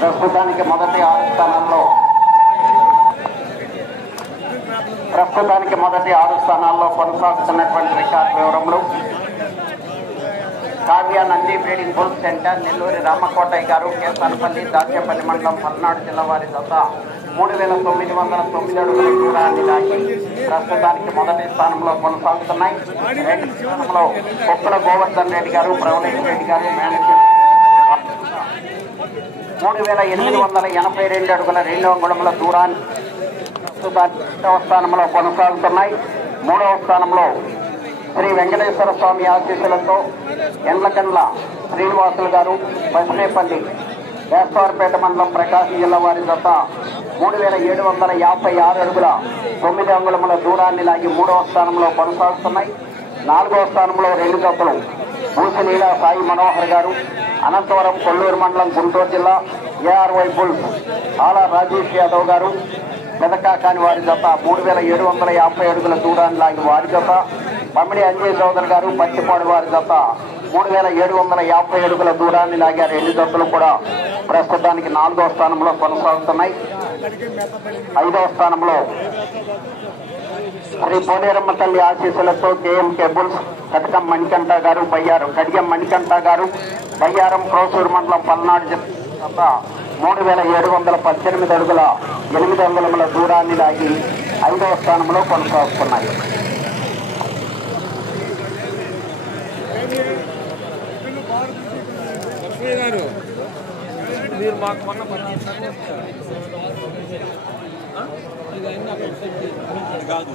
ప్రస్తుతానికి మొదటి ఆరు స్థానాల్లో ప్రస్తుతానికి మొదటి ఆరు స్థానాల్లో కొనసాగుతున్నటువంటి record వివరములు. Kavya Nandi breeding bull centre Nelluri Ramakotaiah garu Kesanapalli Dachepalli మండలం పల్నాడు జిల్లా వారి దశ. మూడు వేల తొమ్మిది వందల తొమ్మిది అడుగుల దూరాన్ని దాటి ప్రస్తుతానికి మొదటి స్థానంలో కొనసాగుతున్నాయి. రెండో స్థానంలో కుక్కల గోవర్ధన్ రెడ్డి గారు ప్రవణేష్ రెడ్డి గారు మేనేజర్ మూడు వేల ఎనిమిది వందల ఎనభై రెండు అడుగుల రెండు అంగుళముల దూరాన్ని రెండవ స్థానంలో కొనసాగుతున్నాయి. మూడవ స్థానంలో శ్రీ వెంకటేశ్వర స్వామి ఆశీస్సులతో ఎండ్లకండ్ల శ్రీనివాసులు గారు బస్నేపల్లి వేస్తవారపేట మండలం ప్రకాశం జిల్లా వారి జత మూడు వేల ఏడు వందల యాభై ఆరు అడుగుల తొమ్మిది అంగుళముల దూరాన్ని లాగి మూడవ స్థానంలో కొనసాగుతున్నాయి. నాలుగవ స్థానంలో రెండు జతలు భూసనీల సాయి మనోహర్ గారు అనంతవరం కొల్లూరు మండలం గుంటూరు జిల్లా ఏఆర్వై బుల్స్ ఆలా రాజేష్ యాదవ్ గారు మెదకా కాని వారి జత మూడు వేల ఏడు వందల యాభై అడుగుల దూరాన్ని లాగి వారి జత పమ్మిడి అంజయ్ చౌదరి గారు పట్టిపాడు వారి జత మూడు వేల ఏడు వందల యాభై అడుగుల దూరాన్ని లాగారు. ఎన్ని జతలు కూడా ప్రస్తుతానికి నాలుగో స్థానంలో కొనసాగుతున్నాయి. ఐదవ స్థానంలో శ్రీ పోలేరమ్మ తల్లి ఆశీస్సులతో కేఎంకే కేబుల్స్ కటకం మణికంఠ గారు బయ్యారు కడియం మణికంఠ గారు బయ్యారం క్రోసూరు మండలం పల్నాడు జిల్లా మూడు వేల ఏడు వందల పద్దెనిమిది అడుగుల ఎనిమిది అంగుళముల దూరాన్ని లాగి ఐదవ స్థానంలో కొనసాగుతున్నాయి. గారు మీరు మాకు మొన్న కాదు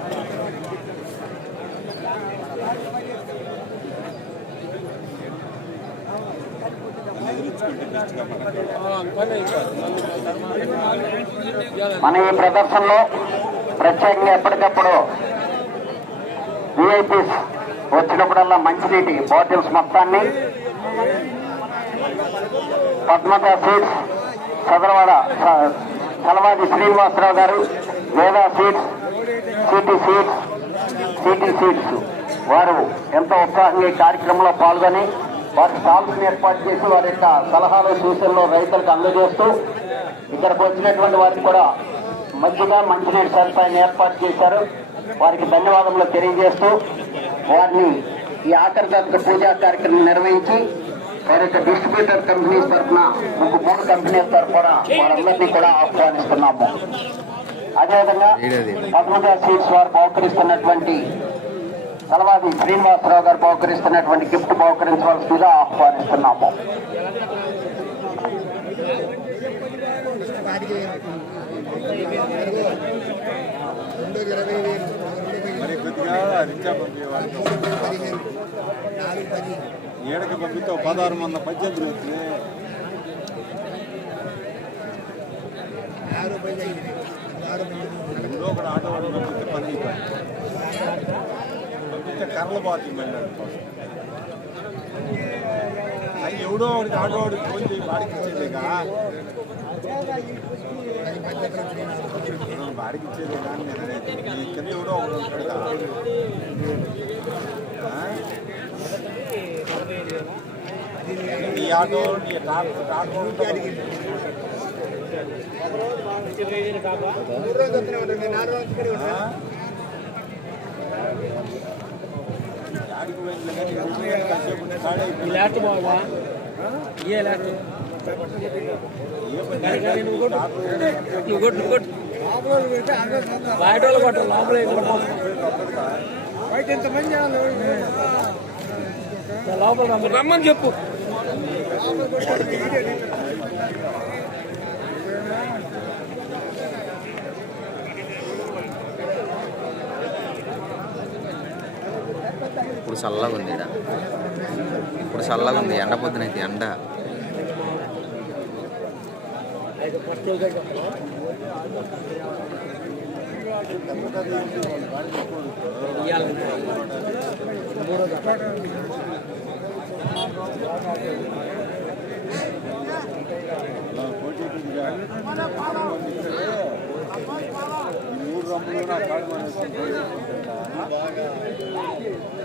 మన ఈ ప్రదర్శనలో ప్రత్యేకంగా ఎప్పటికప్పుడు విఐపీస్ వచ్చినప్పుడల్లా మంచినీటి బాటిల్స్ మొత్తాన్ని పద్మత seats Sadaravada Salavadi Srinivasarao garu Veda seats city seats city seats వారు ఎంతో ఉత్సాహంగా ఈ కార్యక్రమంలో పాల్గొని వారి స్టాల్స్ ఏర్పాటు చేసి వారి యొక్క సలహాలు సూచనలు రైతులకు అందజేస్తూ ఇక్కడికి వచ్చినటువంటి వారికి కూడా మధ్యగా మంచినీటి సదుపాయాన్ని ఏర్పాటు చేశారు. వారికి ధన్యవాదములు తెలియజేస్తూ వారిని ఈ ఆఖరి పూజా కార్యక్రమం నిర్వహించి వారి యొక్క డిస్ట్రిబ్యూటర్ కంపెనీస్ తరఫున ఇంకో మూడు కంపెనీల తరఫున వారందరినీ కూడా ఆహ్వానిస్తున్నాము. అదేవిధంగా పద్మజ సీట్స్ వారు బహుకరిస్తున్నటువంటి సలవాది శ్రీనివాసరావు గారు బహుకరిస్తున్నటువంటి గిఫ్ట్ బహుకరించవలసిందిగా ఆహ్వానిస్తున్నాము. ఏడకి పంపితే పదహారు వంద పద్దెనిమిది వచ్చింది ఎవడో ఒకడు ఆటో వాడు పంపిస్తే పని పంపిస్తే కర్రలు బాగుంది వెళ్ళాడు అవి ఎవడో ఒకటి ఆటో వాడికి ఫోన్ చేయి వాడికి ఇచ్చేదేగా వాడికి ఇచ్చేదే కానీ నేను అనేది. నీ ఇక్కడ ఎవడో ఒకడు ఉంటాడు కదా. ఆ? నీ ఆటో నీ టాటా టాటా ఆ? ఆడికి పోయింది ఏ లాట్ నువ్వు కొట్టు. నువ్వు కొట్టు బయట వాళ్ళు కొట్టు లోపల ఇక్కడ లోపల రమ్మని చెప్పు. ఇప్పుడు చల్లగా ఉంది ఇక్కడ ఇప్పుడు చల్లగా ఉంది ఎండ పొద్దునైతే ఎండ. మూడు రంగులు నా కాడు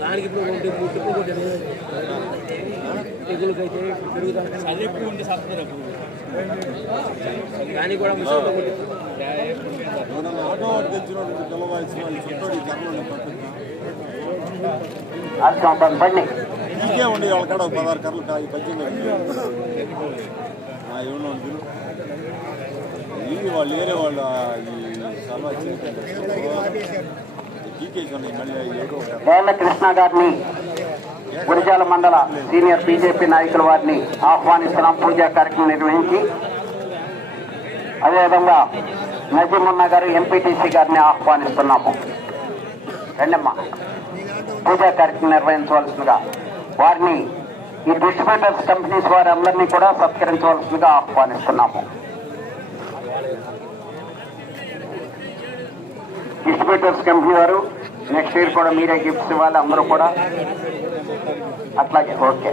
దానికి ఇప్పుడు ఒకటి ముట్టు ఒకటి తెగులకైతే దానికి కూడా ముసలి మనం ఆటో పిల్లవాల్సిన చుట్టూ కర్మలు బండి ఇంకే ఉండి వాళ్ళ కాడ ఒక పదహారు కర్రలు కాయి పద్దెనిమిది ఈ వాళ్ళు వేరే వాళ్ళు ఈ సభ వేళ్ళ కృష్ణ గారిని గురిజాల మండల సీనియర్ బీజేపీ నాయకుల వారిని ఆహ్వానిస్తున్నాం. పూజా కార్యక్రమం నిర్వహించి అదేవిధంగా నజీమున్న గారు ఎంపీటీసీ గారిని ఆహ్వానిస్తున్నాము. రెండమ్మ పూజా కార్యక్రమం నిర్వహించవలసిందిగా వారిని ఈ డిస్ట్రిబ్యూటర్స్ కంపెనీస్ వారందరినీ కూడా సత్కరించవలసిందిగా ఆహ్వానిస్తున్నాము. డిస్ట్రిబ్యూటర్స్ కంపెనీ వారు నెక్స్ట్ ఇయర్ కూడా మీరే గిఫ్ట్స్ ఇవ్వాలి అందరూ కూడా. అట్లాగే ఓకే.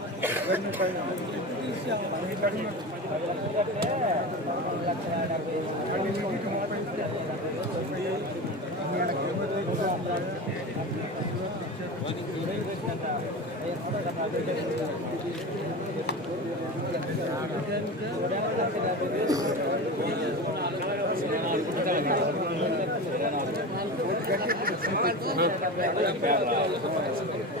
అవును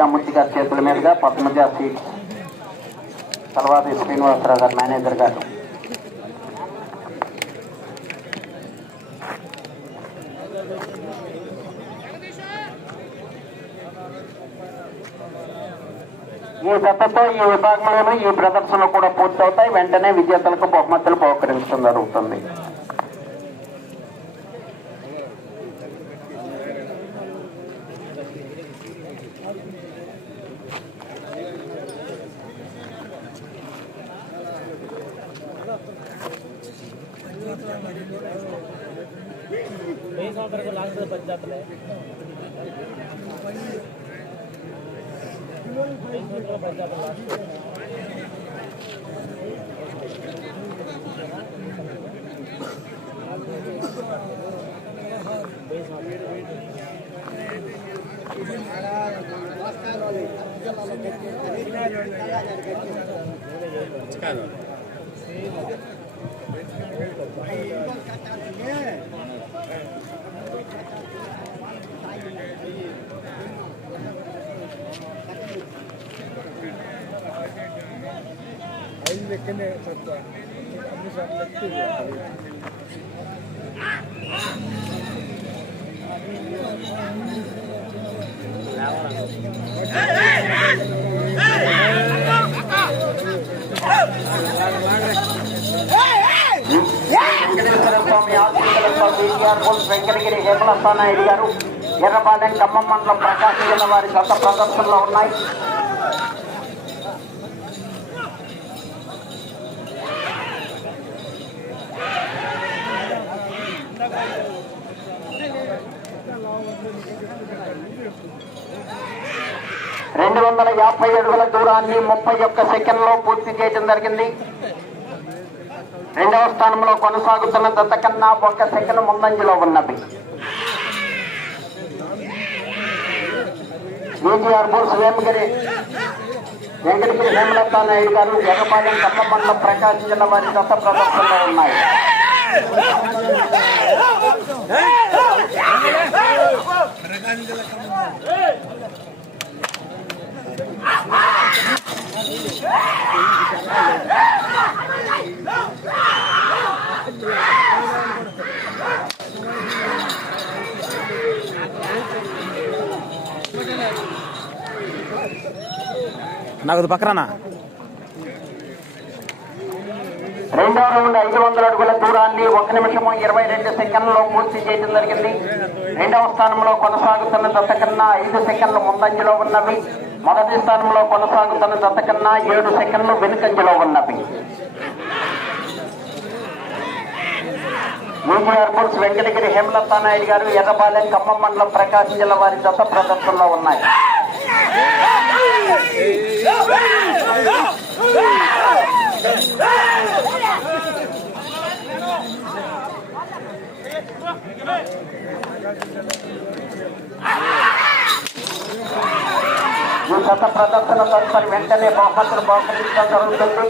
శ్రీరామూర్తి గారి చేతుల మీదుగా పద్మజ సీట్ తర్వాత శ్రీనివాసరావు గారు మేనేజర్ గారు. ఈ దత్తతో ఈ విభాగంలోనూ ఈ ప్రదర్శనలు కూడా పూర్తవుతాయి. వెంటనే విజేతలకు బహుమతులు బహుకరించడం జరుగుతుంది. लेकिन सकता వెంకటగిరి హేమలస్థా నాయుడు గారు ఎర్రపాలెం ఖమ్మం మండలం ప్రకాశం జిల్లా వారి గత ప్రదర్శనలో ఉన్నాయి. వందల యాభై అడుగుల దూరాన్ని ముప్పై ఒక్క సెకండ్లో పూర్తి చేయడం జరిగింది. రెండవ స్థానంలో కొనసాగుతున్న దత్త కన్నా ఒక్క సెకండ్ ముందంజలో ఉన్నది. ఏజీఆర్ బోర్స్ వేమగిరి వెంకటగిరి హేమలత నాయుడు గారు ఎర్రపాలెం కప్ప ప్రకాశం జిల్లా వారి దత్త ప్రదర్శనలో ఉన్నాయి. నాకు పక్కన రెండో రౌండ్ ఐదు వందల అడుగుల దూరాన్ని ఒక నిమిషము ఇరవై రెండు సెకండ్లో పూర్తి చేయడం జరిగింది. రెండవ స్థానంలో కొనసాగుతున్న దశ కన్నా ఐదు సెకండ్లు ముందంజలో ఉన్నవి. మొదటి స్థానంలో కొనసాగుతున్న దత్త కన్నా ఏడు సెకండ్లు వెనుకంజలో ఉన్నవి యూపీఆర్ ఎయిర్పోర్ట్స్ వెంకటగిరి హేమలతా నాయుడు గారు ఎర్రపాలెం ఖమ్మం మండలం ప్రకాశం జిల్లా వారి దత్త ప్రదర్శనలో ఉన్నాయి Ah! గత ప్రదర్శన తదుపరి వెంటనే బహుమతులు బహుకరించడం జరుగుతుంది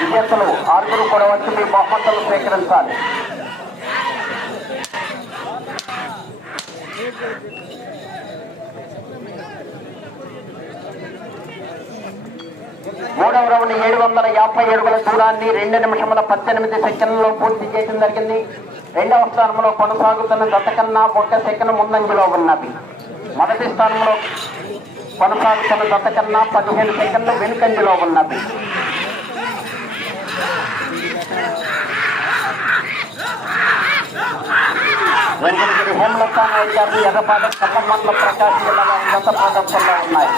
విజేతలు ఆరుగురు కూడా వచ్చి మీ బహుమతులు స్వీకరించాలి. మూడవ రౌండ్ ఏడు వందల యాభై ఏడుగుల దూరాన్ని రెండు నిమిషముల పద్దెనిమిది సెకండ్లలో పూర్తి చేయడం జరిగింది. రెండవ స్థానంలో కొనసాగుతున్న దత్తకన్నా ఒక్క సెకండ్ ముందంజలో ఉన్నది. మొదటి స్థానంలో కొనసాగుతున్న దత్తకన్నా పదిహేను సెకండ్లు వెనుకంజలో ఉన్నది. వెంకటగిరి హేమలతా నాయుడు గారు ఎర్రపాలెం ఖమ్మం ప్రకాశం జిల్లాలో గత ప్రదర్శనలో ఉన్నాయి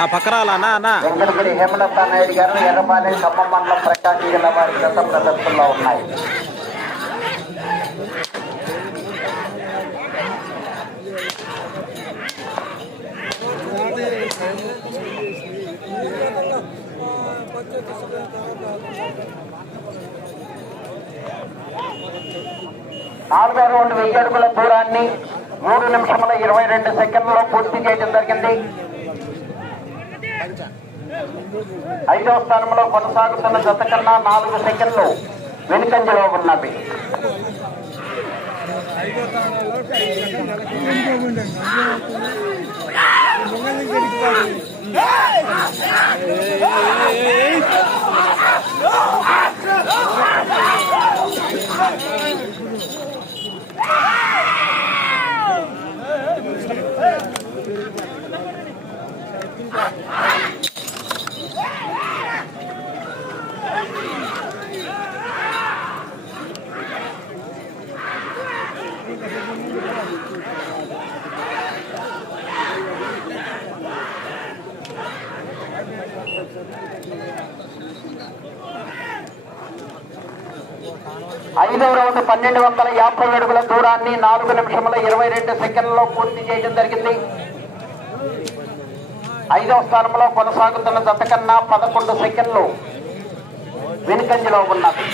నా పక్కన రాలా అన్నా వెంకటగిరి హేమలత నాయుడు గారు ఎర్రపాలెం ఖమ్మం మండలం ప్రకాశం జిల్లా వారి గత ప్రదర్శనలో ఉన్నాయి. నాలుగో రౌండ్ వెయ్యి అడుగుల దూరాన్ని మూడు నిమిషముల ఇరవై రెండు సెకండ్లలో పూర్తి చేయడం జరిగింది. ఐదవ స్థానంలో కొనసాగుతున్న జత కన్నా నాలుగు సెకండ్లు వెనుకంజలో ఉన్నవి Hey! ఐదవ రౌండ్ పన్నెండు వందల యాభై అడుగుల దూరాన్ని నాలుగు నిమిషముల ఇరవై రెండు సెకండ్లలో పూర్తి చేయడం జరిగింది. ఐదవ స్థానంలో కొనసాగుతున్న జత కన్నా పదకొండు సెకండ్లు వెనుకంజలో ఉన్నది.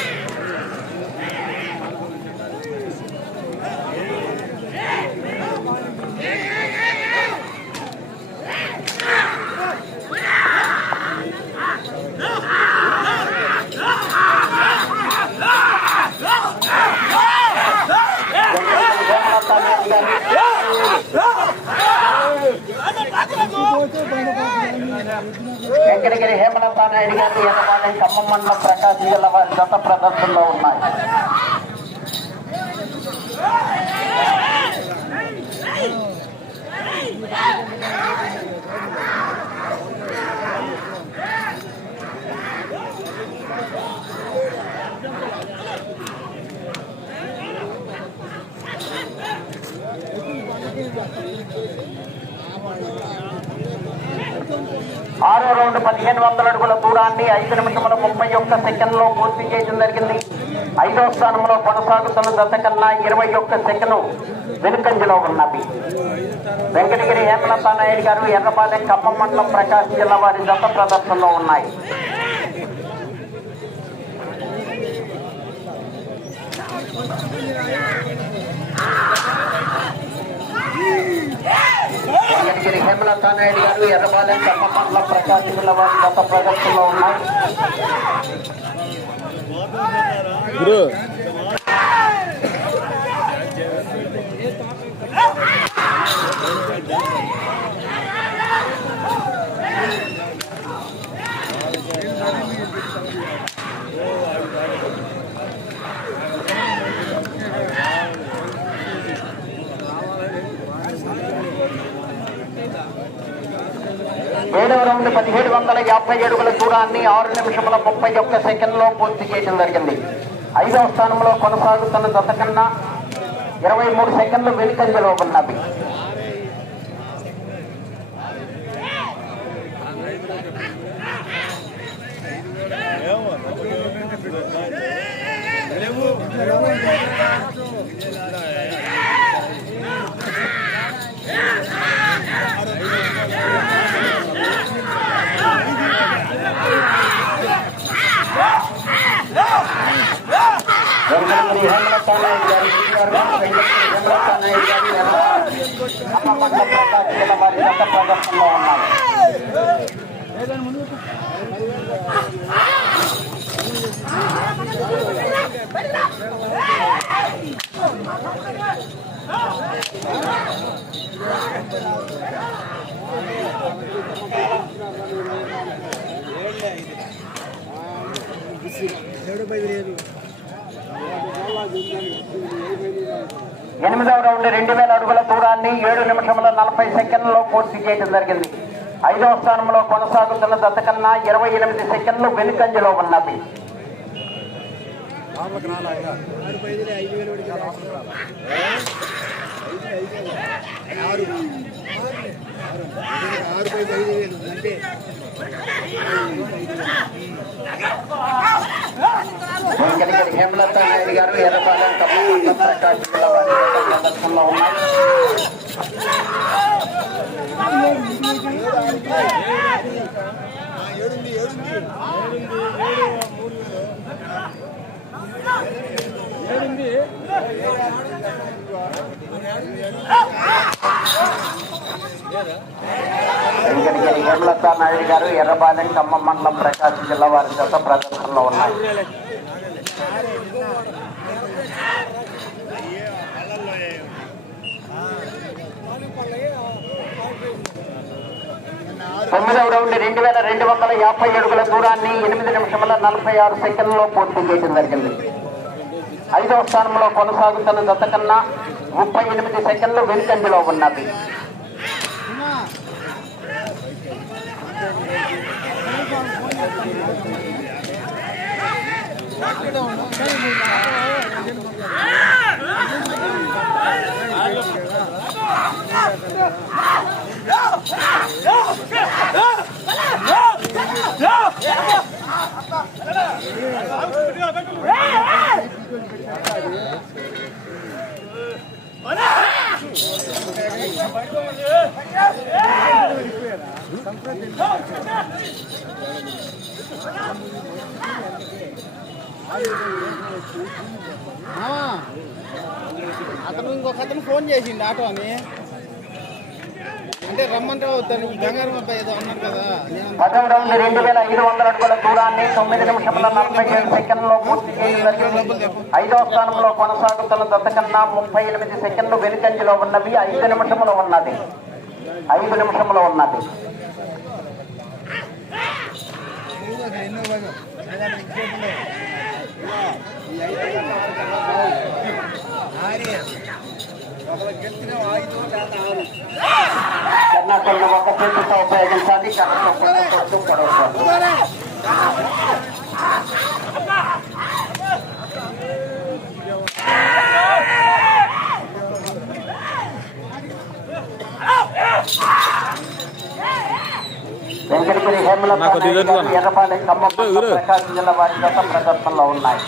వెంకటగిరి హేమలత గారి యజమాని ఖమ్మం మండలం ప్రకాశ్ జిల్లా వారి గత ప్రదర్శనలో ఉన్నాయి Hey! ఆరో రౌండ్ పదిహేను వందల అడుగుల దూరాన్ని ఐదు నిమిషముల ముప్పై ఒక్క సెకండ్లో పూర్తి చేయడం జరిగింది ఐదో స్థానంలో కొనసాగుతున్న దశ కన్నా ఇరవై ఒక్క సెకండ్ వెనుకంజలో ఉన్నది వెంకటగిరి హేమలత నాయుడు గారు ఎర్రపాలెం ఖమ్మం మండలం ప్రకాశం జిల్లా వారి దశ ప్రదర్శనలో ఉన్నాయి Yeah. హేమలత నాయుడు గారు ఎర్రబాలెం ఖమ్మం మండలం ప్రకాశం వారి గత ప్రదర్శనలో ఉన్నారు. ఏడవ రౌండ్ పదిహేడు వందల యాభై ఏడుగుల దూరాన్ని ఆరు నిమిషముల ముప్పై ఒక్క సెకండ్లో పూర్తి చేయడం జరిగింది. ఐదవ స్థానంలో కొనసాగుతున్న దశ కన్నా ఇరవై మూడు సెకండ్లు వెనుకంజలో ఉన్నవి. వెంకటగిరి హేమలత నాయుడు గారి హేమలత నాయుడు గారు ఎర్ర- అమ్మపట్ల ప్రకాశ్ జిల్లా వారి గత ప్రదర్శనలో ఉన్నారు ఎనిమిదవ రౌండ్ రెండు వేల అడుగుల దూరాన్ని ఏడు నిమిషముల నలభై సెకండ్లలో పూర్తి చేయడం జరిగింది ఐదవ స్థానంలో కొనసాగుతున్న దత్తకన్నా ఇరవై ఎనిమిది సెకండ్లు వెనుకంజలో ఉన్నవి వెంకటగిరి హేమలత నాయుడు గారు ఎర్రపాలెం ఖమ్మం మండలం ప్రకాశం జిల్లా వారి యొక్క ప్రదర్శనలో ఉన్నారు వెంకటగిరి హేమలతా నాయుడు గారు ఎర్రపాలెం ఖమ్మం మండలం ప్రకాశం జిల్లా వారి చేత ప్రదర్శనలో ఉన్నాయి. తొమ్మిదవ రౌండ్ రెండు వేల రెండు వందల యాభై అడుగుల దూరాన్ని ఎనిమిది నిమిషముల నలభై ఆరు సెకండ్లలో పూర్తి చేయడం జరిగింది. ఐదవ స్థానంలో కొనసాగుతున్న దత్తకన్నా కన్నా ముప్పై ఎనిమిది సెకండ్లు వెనుకంజలో ఉన్నది. ಸಂಕ್ರಾಂತಿ అతను ఇంకొక అతను ఫోన్ చేసిండు ఆటో అని. అంటే రమ్మంటే తను ఈ గంగారమ్మ అబ్బాయి ఏదో అన్నారు కదా పదవ రౌండ్ వేల ఐదు వందల అడుగుల దూరాన్ని తొమ్మిది నిమిషముల నలభై ఏడు సెకండ్లో పూర్తి చేయడం జరిగింది ఐదవ స్థానంలో కొనసాగుతున్న దత్త కన్నా ముప్పై ఎనిమిది సెకండ్లు వెనుకంజలో ఉన్నవి ఐదు నిమిషములు ఉన్నది. ఐదు నిమిషములు ఉన్నది. ఎన్నో భాగం ఏదైనా ఇంకోటి ఉండవు. ఈ ఐదు ఆరే ఒకరు గెలిచిన ఐదు లేదా ఆరు కర్ణాటకలో ఒక చేతితో ఉపయోగించాలి కర్ణాటక కొట్టు పడవచ్చు వెంకటగిరి హేమలత. ఎర్రపాలెం ఖమ్మం. ప్రకాశం జిల్లా వారి గత ప్రదర్శనలో ఉన్నాయి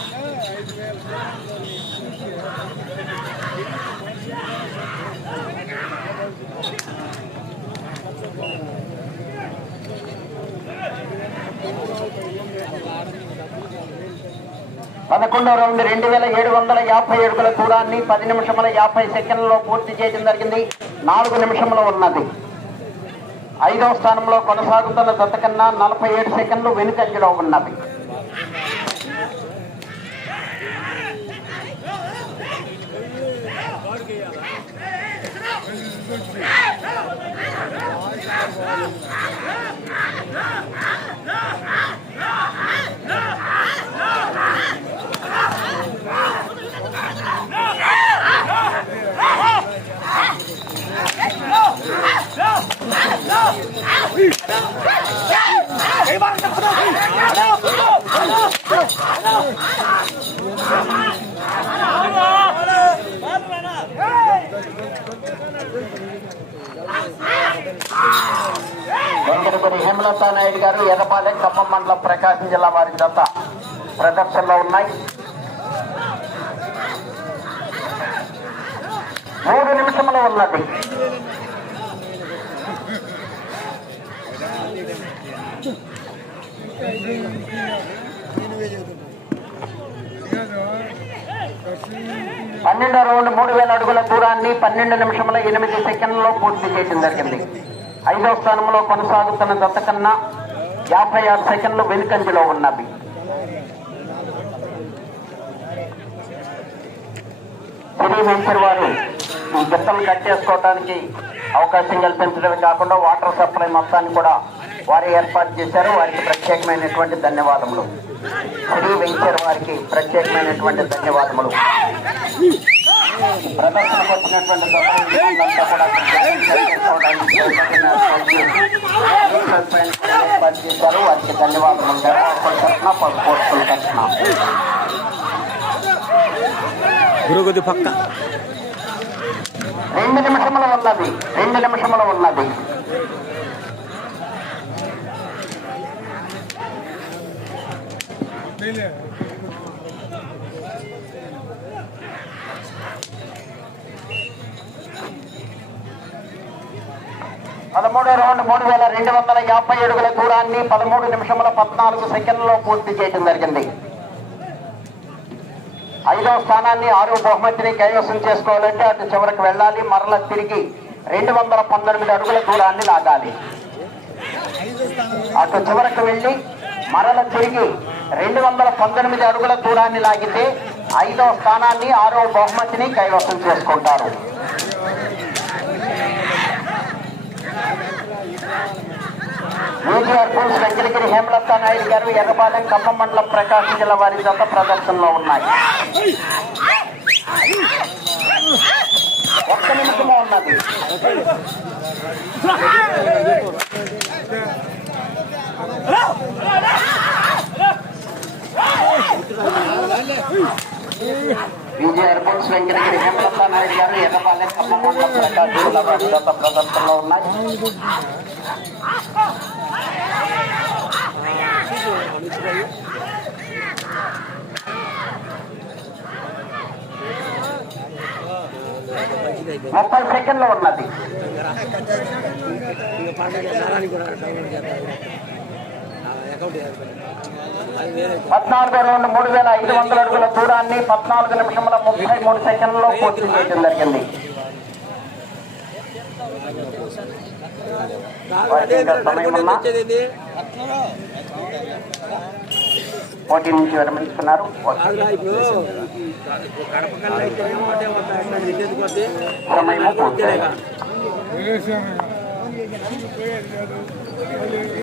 పదకొండవ రౌండ్ రెండు వేల ఏడు వందల యాభై అడుగుల దూరాన్ని పది నిమిషముల యాభై సెకండ్లలో పూర్తి చేయడం జరిగింది నాలుగు నిమిషములు ఉన్నది ఐదవ స్థానంలో కొనసాగుతున్న దత్త కన్నా నలభై ఏడు సెకండ్లు వెనుకంజలో ఉన్నది వెంకటపురి హేమలత నాయుడు గారు ఎర్రపాలెం ఖమ్మం మండలం ప్రకాశం జిల్లా వారి దత్త ప్రదర్శనలో ఉన్నాయి. మూడు నిమిషంలో ఉన్నది. పన్నెండో రౌండ్ మూడు వేల అడుగుల దూరాన్ని పన్నెండు నిమిషముల ఎనిమిది సెకండ్లలో పూర్తి చేయడం జరిగింది. ఐదో స్థానంలో కొనసాగుతున్న దత్త కన్నా యాభై ఆరు సెకండ్లు వెనుకంజలో ఉన్నవి. సినీ వెంచర్ వారు. ఈ గిత్తలు కట్ చేసుకోవడానికి అవకాశం కల్పించడమే కాకుండా వాటర్ సప్లై మొత్తాన్ని కూడా వారు ఏర్పాటు చేశారు. వారికి ప్రత్యేకమైనటువంటి ధన్యవాదములు. శ్రీ వెంచర్ వారికి ప్రత్యేకమైనటువంటి ధన్యవాదములు. ప్రదర్శనకు వచ్చినటువంటి ఏర్పాటు చేశారు వారికి ధన్యవాదములు తరఫున పసుపోర్టుల తరఫున గురు కొద్ది పక్క. రెండు నిమిషములు ఉన్నది. రెండు నిమిషములు ఉన్నది. పదమూడో రౌండ్ మూడు వేల రెండు వందల యాభై అడుగుల దూరాన్ని పదమూడు నిమిషముల పద్నాలుగు సెకండ్లలో పూర్తి చేయడం జరిగింది. ఐదవ స్థానాన్ని ఆరు బహుమతిని కైవసం చేసుకోవాలంటే అటు చివరికి వెళ్ళాలి మరల తిరిగి రెండు వందల పంతొమ్మిది అడుగుల దూరాన్ని లాగాలి. అటు చివరకు వెళ్ళి మరల తిరిగి రెండు వందల పంతొమ్మిది అడుగుల దూరాన్ని లాగితే ఐదవ స్థానాన్ని ఆరో బహుమతిని కైవసం చేసుకుంటారు. యూజీఆర్ పూల్స్ వెంకటగిరి హేమలత నాయుడు గారు ఎర్రపాలెం ఖమ్మం మండలం ప్రకాశం జిల్లా వారి జత ప్రదర్శనలో ఉన్నాయి. ఒక్క నిమిషంలో ఉన్నది. Hello! వెంకటగిరి హేమలత నాయుడు గారు ఎర్రపాలెం ఖమ్మం మండలం ప్రకాశం జిల్లా వారి జత ప్రదర్శనలో ఉన్నాయి అయితే అయిపోయింది ముప్పై సెకండ్లు ఉన్నది ఇక పండుగ నరానికి కూడా డౌన్లోడ్ చేద్దాం నా అకౌంట్ అది వేరే పద్నాలుగో రౌండ్ మూడు వేల ఐదు వందల అడుగుల దూరాన్ని పద్నాలుగు నిమిషముల ముప్పై మూడు సెకండ్లలో పూర్తి చేయడం జరిగింది. పోటీ నుంచి విరమిస్తున్నారు కాదురా ఇప్పుడు